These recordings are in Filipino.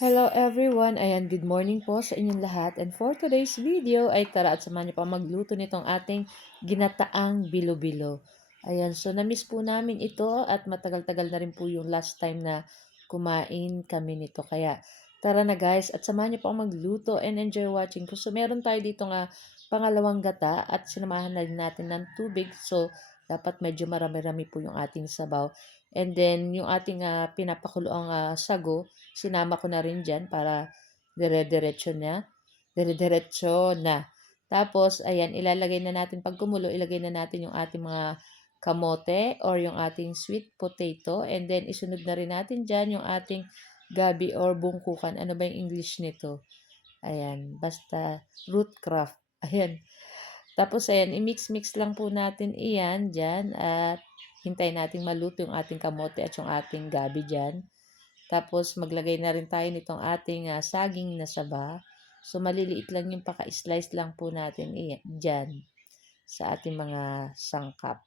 Hello everyone! Ayan, good morning po sa inyong lahat. And for today's video ay tara at samahan niyo pa magluto nitong ating ginataang bilo-bilo. Ayan, so na-miss po namin ito at matagal-tagal na rin po yung last time na kumain kami nito. Kaya tara na guys at samahan niyo pa magluto and enjoy watching. So meron tayo dito nga pangalawang gata at sinamahan na rin natin ng tubig. So dapat medyo marami-rami po yung ating sabaw. And then yung ating pinapakuloang sago, sinama ko na rin dyan para dire-diretso na. Dire-diretso na. Tapos, ayan, ilalagay na natin, pag kumulo, ilagay na natin yung ating mga kamote or yung ating sweet potato. And then, isunod na rin natin dyan yung ating gabi or bungkukan. Ano ba yung English nito? Ayan, basta root craft. Ayan. Tapos, ayan, i-mix-mix lang po natin iyan dyan at hintayin natin maluto yung ating kamote at yung ating gabi dyan. Tapos, maglagay na rin tayo nitong ating saging na saba. So, maliliit lang yung paka-slice lang po natin dyan sa ating mga sangkap.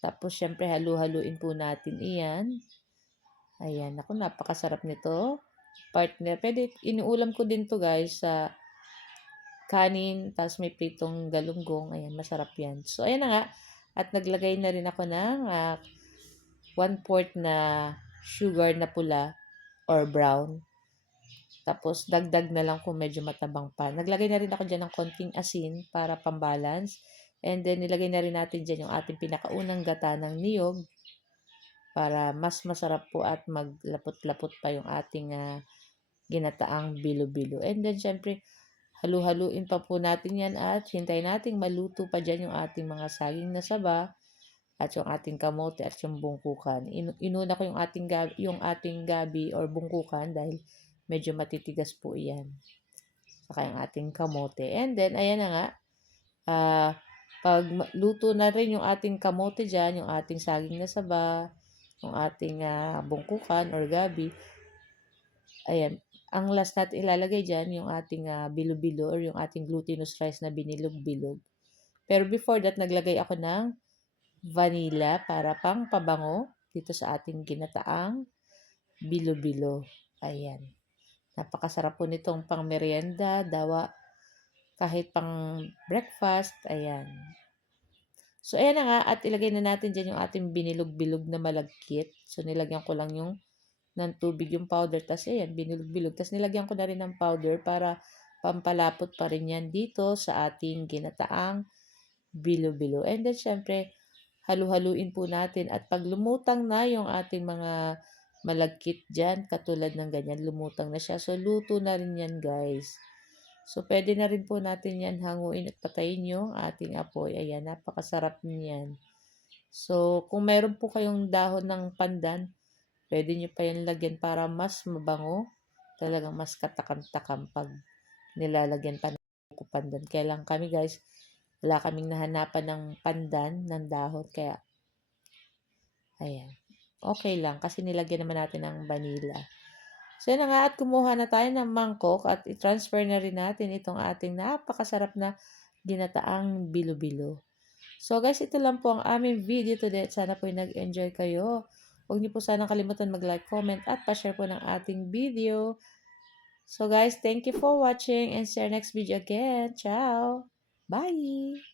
Tapos, syempre, halu-haluin po natin iyan. Ayan, ako, napakasarap nito. Partner, pwede, inuulam ko din to guys sa kanin, tapos may pritong galunggong. Ayan, masarap yan. So, ayan na nga. At naglagay na rin ako ng 1/4 na sugar na pula or brown. Tapos, dagdag na lang kung medyo matabang pa. Naglagay na rin ako dyan ng konting asin para pambalance. And then, nilagay na rin natin dyan yung ating pinakaunang gata ng niyog para mas masarap po at maglapot-lapot pa yung ating ginataang bilo-bilo. And then, syempre, halu-haluin pa po natin yan at hintayin nating maluto pa dyan yung ating mga saging na saba at yung ating kamote at yung bungkukan. Inuna ko yung ating gabi or bungkukan dahil medyo matitigas po iyan. Saka yung ating kamote. And then, ayan na nga, pag luto na rin yung ating kamote dyan, yung ating saging na saba, yung ating bungkukan or gabi, ayan, ang last natin ilalagay dyan, yung ating bilo-bilo or yung ating glutinous rice na binilog-bilog. Pero before that, naglagay ako ng vanilla para pang pabango dito sa ating ginataang bilo-bilo. Ayan. Napakasarap po nitong pang merienda, dawa, kahit pang breakfast. Ayan. So, ayan na nga. At ilagay na natin dyan yung ating binilog-bilog na malagkit. So, nilagyan ko lang yung ng tubig yung powder. Tapos, ayan, binilog-bilog. Tapos, nilagyan ko na rin ng powder para pampalapot pa rin yan dito sa ating ginataang bilo-bilo. And then, syempre, halu-haluin po natin. At pag lumutang na yung ating mga malagkit dyan, katulad ng ganyan, lumutang na siya. So, luto na rin yan, guys. So, pwede na rin po natin yan hanguin at patayin yung ating apoy. Ayan, napakasarap niyan. So, kung meron po kayong dahon ng pandan, pwede nyo pa yan lagyan para mas mabango. Talagang mas katakam-takam pag nilalagyan pa ng pandan. Kaya lang kami guys, wala kaming nahanapan ng pandan, ng dahon. Kaya, ayan. Okay lang kasi nilagyan naman natin ng vanilla. So, yun na nga at kumuha na tayo ng mangkok at i-transfer na rin natin itong ating napakasarap na ginataang bilo-bilo. So, guys, ito lang po ang aming video today at sana po nag-enjoy kayo. Huwag niyo po sana kalimutan mag-like, comment at pa-share po ng ating video. So, guys, thank you for watching and see you next video again. Ciao! Bye!